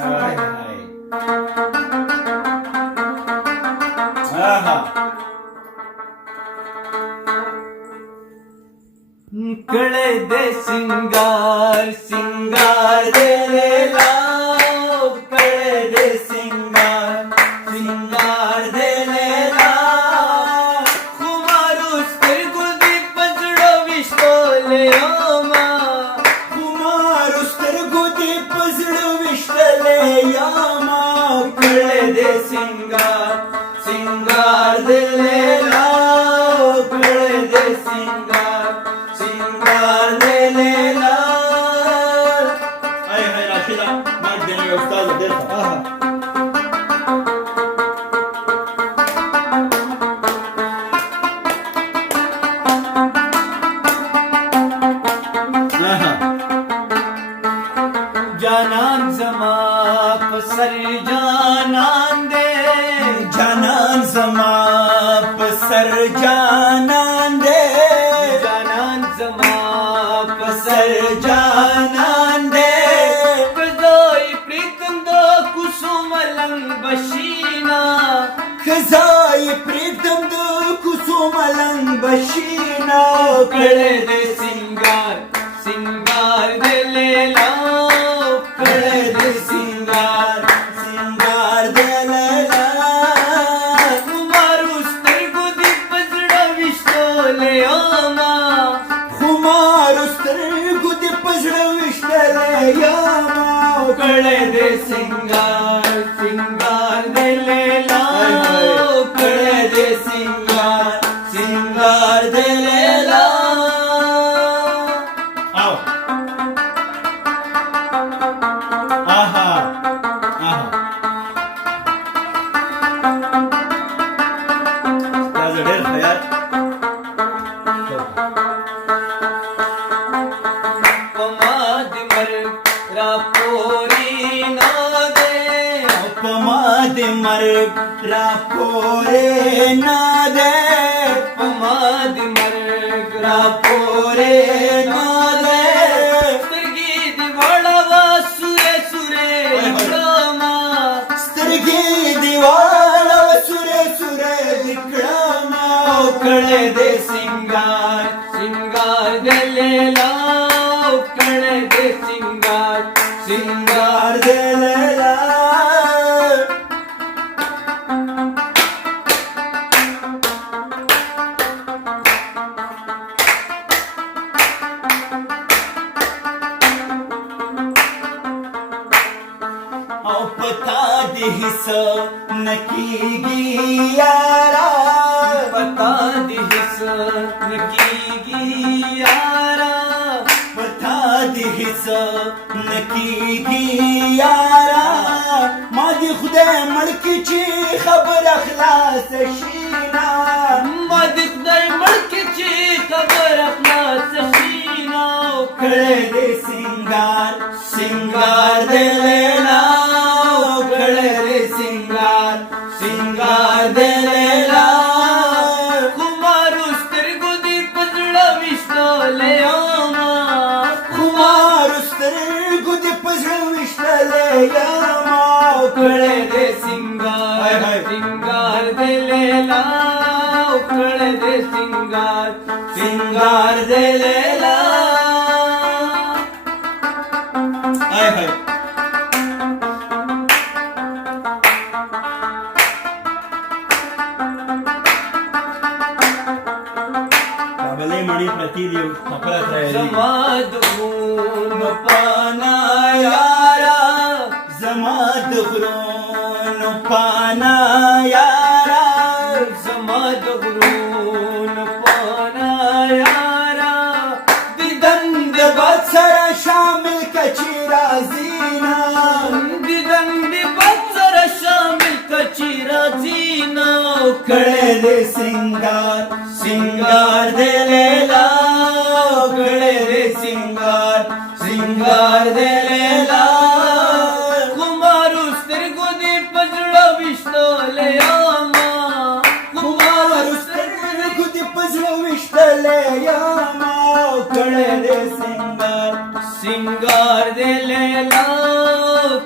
हाय हाय आहा कळे दे सिंगार सिंगार दिलेला कळे दे सिंगार सिंगार दिलेला कुमारूस तिरगुदी पजडो विश्वले ओमा कुमारुस तिरगुदी पजडो विश्वले यामा कळे दे सिंगार सिंगार दिलेला कळे दे सिंगार सिंगार दिलेला हाय हाय राशीला मार देने व्यवस्था दे आहा आहा जानान जमा पसर जानान दे जानान जमा पसर जानान दे जानान जमा पसर जानान दे कजोई प्रीतम दो कुसुम लंग बशीना खजाई प्रीतम दो कुसुमलंग बशीना कळे दे सिंगार सिंगार दिलेला कळे दे सिंगार सिंगार दिलेला कुमारूस तिरगुदी पजडो विश्वले ओमा कुमारुस तिरगुदी पजडो विश्वले यामा कळे दे सिंगार सिंगार दिलेला कळे दे सिंगार सिंगार दिलेला आओ आहा आहा क्या जडेल यार पमाद मर रापोरी ना दे अपमाद मर्ग रापोरे ना दे पमाद मर रापोरे ना दे तिरगी दिवाळावा सुरे सुरे रामा स्त्रिगी दिवाळ सुरे सुरे विक्रमा कळे दे सिंगार सिंगार दिलेला कळे दे सिंगार सिंगार दिलेला पता दिस नकी गियारा पता दिस नकी गियारा पता दिस नकी गियारा माझी खुदे मडकीची खबर अखलास शीना मदिक दय मडकीची खबर अपना सशीना कळे दे सिंगार सिंगार दिलेला कळे दे सिंगार सिंगार दिलेला कुमारूस तिरगुदी पजडो विश्वले ओमा कुमारुस तिरगुदी पजडो विश्वले यामा कळे दे हाय, सिंगार हाय. सिंगार दिलेला कळे दे सिंगार सिंगार दिलेला हाय हाय काबले मणि प्रतिदेव सफलत रहे समाधून पाना यारा जमात खुरोन पाना यारा समाधून पाना यारा दिदंद बत्सर शामिल कचीरा जीना दिदंड बत्सर शामिल कचीरा जीना कळे दे सिंगार सिंगार दिलेला कळे दे सिंगार सिंगार दिलेला कुमारूस तिरगुदी पजडो विश्वले ओमा कुमारुस तिरगुदी पजडो विश्वले यामा कळे दे सिंगार सिंगार दिलेला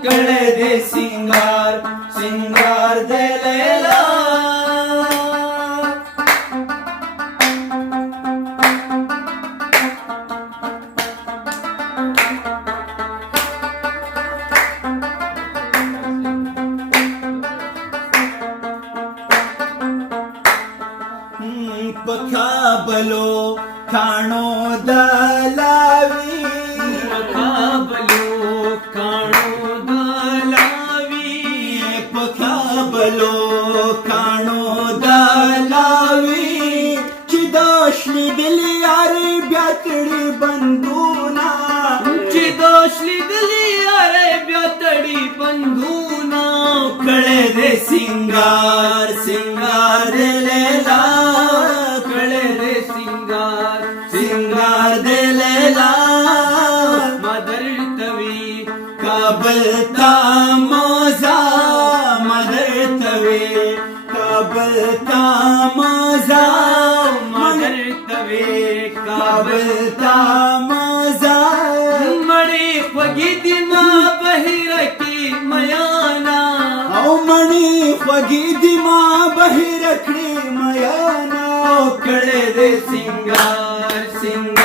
कळे दे دې سنگار سنگار دې لیلا پکابلو کانو دلاوی پکابلو کانو دلاوی پکابلو کانو دلاوی چې داشلی دل یار بیا کړي بندونا چې داشلی دلی یاره بیا تړي بندونه کړه دې سنگار سنگار دې لیلا کړه دې سنگار سنگار دې لیلا مدر توی کابل تا موزا مدر توی کابل تا موزا مدر توی کابل تا موزا مړی خوږی دی ما بهر کی میانا او مڼی خوږی دی ما بهر کړی میانا کړه دې سنگار سنگار